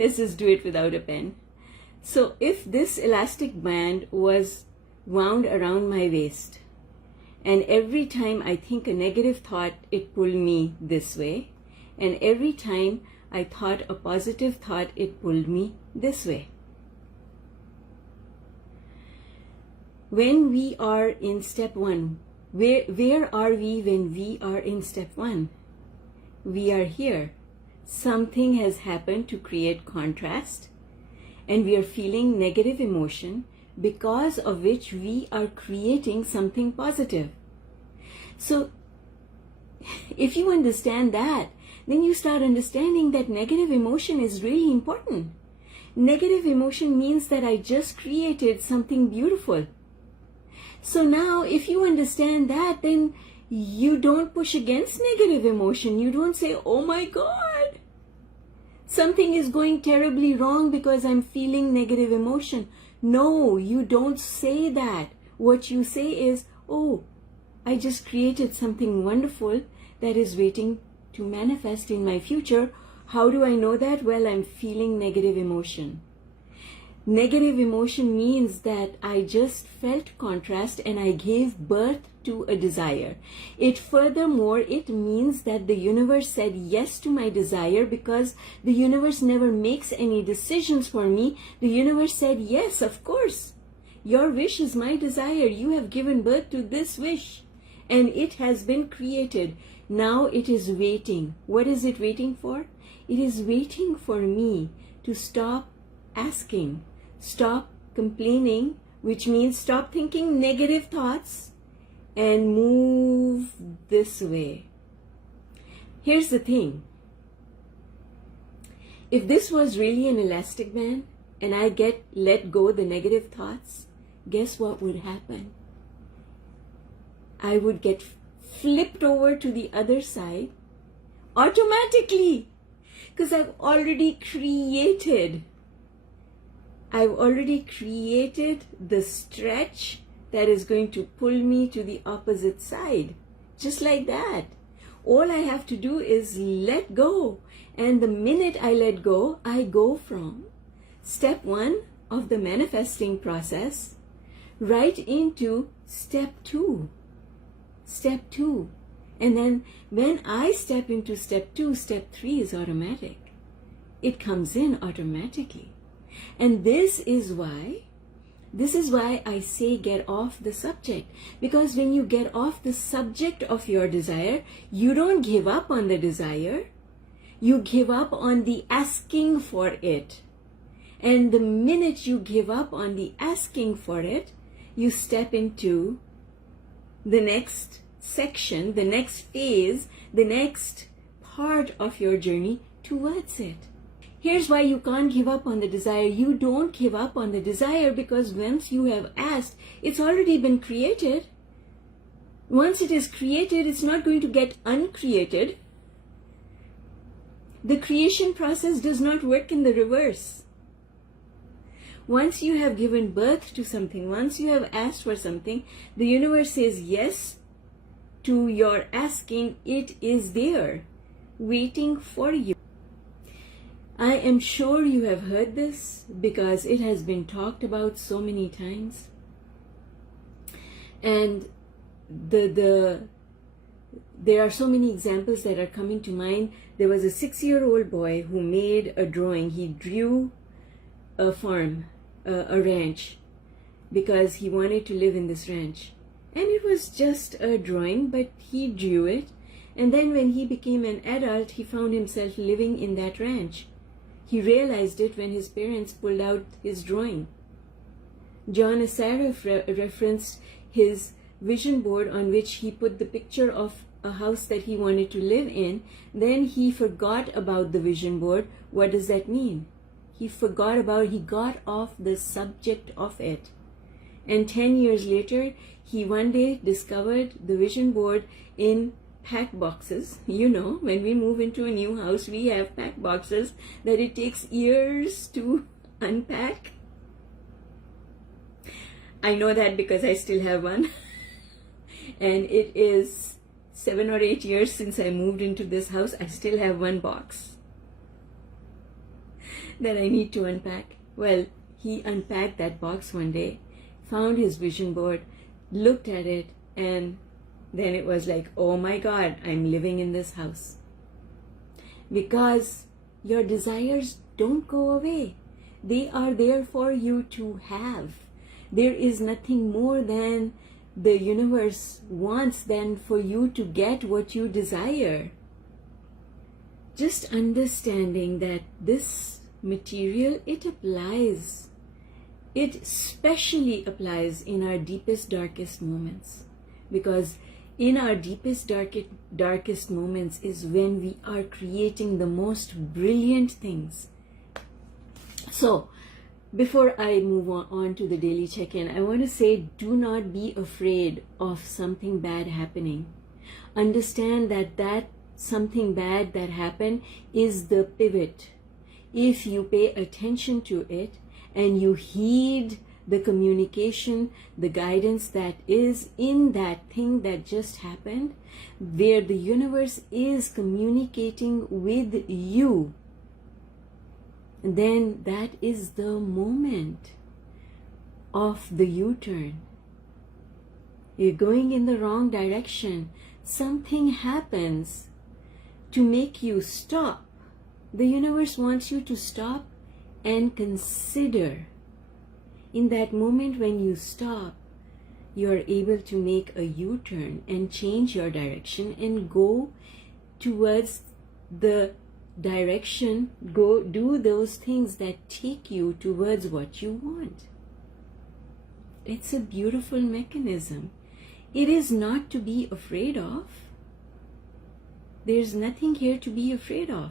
Let's just do it without a pen. So if this elastic band was wound around my waist, and every time I think a negative thought, it pulled me this way, and every time I thought a positive thought, it pulled me this way. When we are in step one, where are we when we are in step one? We are here. Something has happened to create contrast, and we are feeling negative emotion, because of which we are creating something positive. So if you understand that, then you start understanding that negative emotion is really important. Negative emotion means that I just created something beautiful. So now if you understand that, then you don't push against negative emotion. You don't say, oh my God, something is going terribly wrong because I'm feeling negative emotion. No, you don't say that. What you say is, oh, I just created something wonderful that is waiting to manifest in my future. How do I know that? Well, I'm feeling negative emotion. Negative emotion means that I just felt contrast and I gave birth to a desire. Furthermore, it means that the universe said yes to my desire, because the universe never makes any decisions for me. The universe said, yes, of course. Your wish is my desire. You have given birth to this wish, and it has been created. Now it is waiting. What is it waiting for? It is waiting for me to stop asking, stop complaining, which means stop thinking negative thoughts and move this way. Here's the thing. If this was really an elastic band and I let go the negative thoughts, guess what would happen? I would get flipped over to the other side automatically, because I've already created the stretch that is going to pull me to the opposite side. Just like that. All I have to do is let go. And the minute I let go, I go from step one of the manifesting process right into step two. Step two. And then when I step into step two, step three is automatic. It comes in automatically. And this is why I say get off the subject. Because when you get off the subject of your desire, you don't give up on the desire. You give up on the asking for it. And the minute you give up on the asking for it, you step into the next section, the next phase, the next part of your journey towards it. Here's why you can't give up on the desire. You don't give up on the desire because once you have asked, it's already been created. Once it is created, it's not going to get uncreated. The creation process does not work in the reverse. Once you have given birth to something, once you have asked for something, the universe says yes to your asking. It is there, waiting for you. I am sure you have heard this because it has been talked about so many times. And there are so many examples that are coming to mind. There was a 6-year-old boy who made a drawing. He drew a farm, a ranch, because he wanted to live in this ranch. And it was just a drawing, but he drew it. And then when he became an adult, he found himself living in that ranch. He realized it when his parents pulled out his drawing. John Assara referenced his vision board on which he put the picture of a house that he wanted to live in. Then he forgot about the vision board. What does that mean? He got off the subject of it. And 10 years later, he one day discovered the vision board in pack boxes. You know, when we move into a new house, we have pack boxes that it takes years to unpack. I know that because I still have one. And it is 7 or 8 years since I moved into this house. I still have one box. that I need to unpack. Well, he unpacked that box one day, found his vision board, looked at it, and then it was like, oh my God, I'm living in this house. Because your desires don't go away. They are there for you to have. There is nothing more than the universe wants than for you to get what you desire. Just understanding that this material, it especially applies in our deepest, darkest moments. Because in our deepest, darkest moments is when we are creating the most brilliant things. So, before I move on to the daily check-in, I want to say, do not be afraid of something bad happening. Understand that something bad that happened is the pivot. If you pay attention to it and you heed the communication, the guidance that is in that thing that just happened, where the universe is communicating with you, then that is the moment of the U-turn. You're going in the wrong direction. Something happens to make you stop. The universe wants you to stop and consider. In that moment when you stop, you are able to make a U-turn and change your direction and go towards the direction, go do those things that take you towards what you want. It's a beautiful mechanism. It is not to be afraid of. There's nothing here to be afraid of.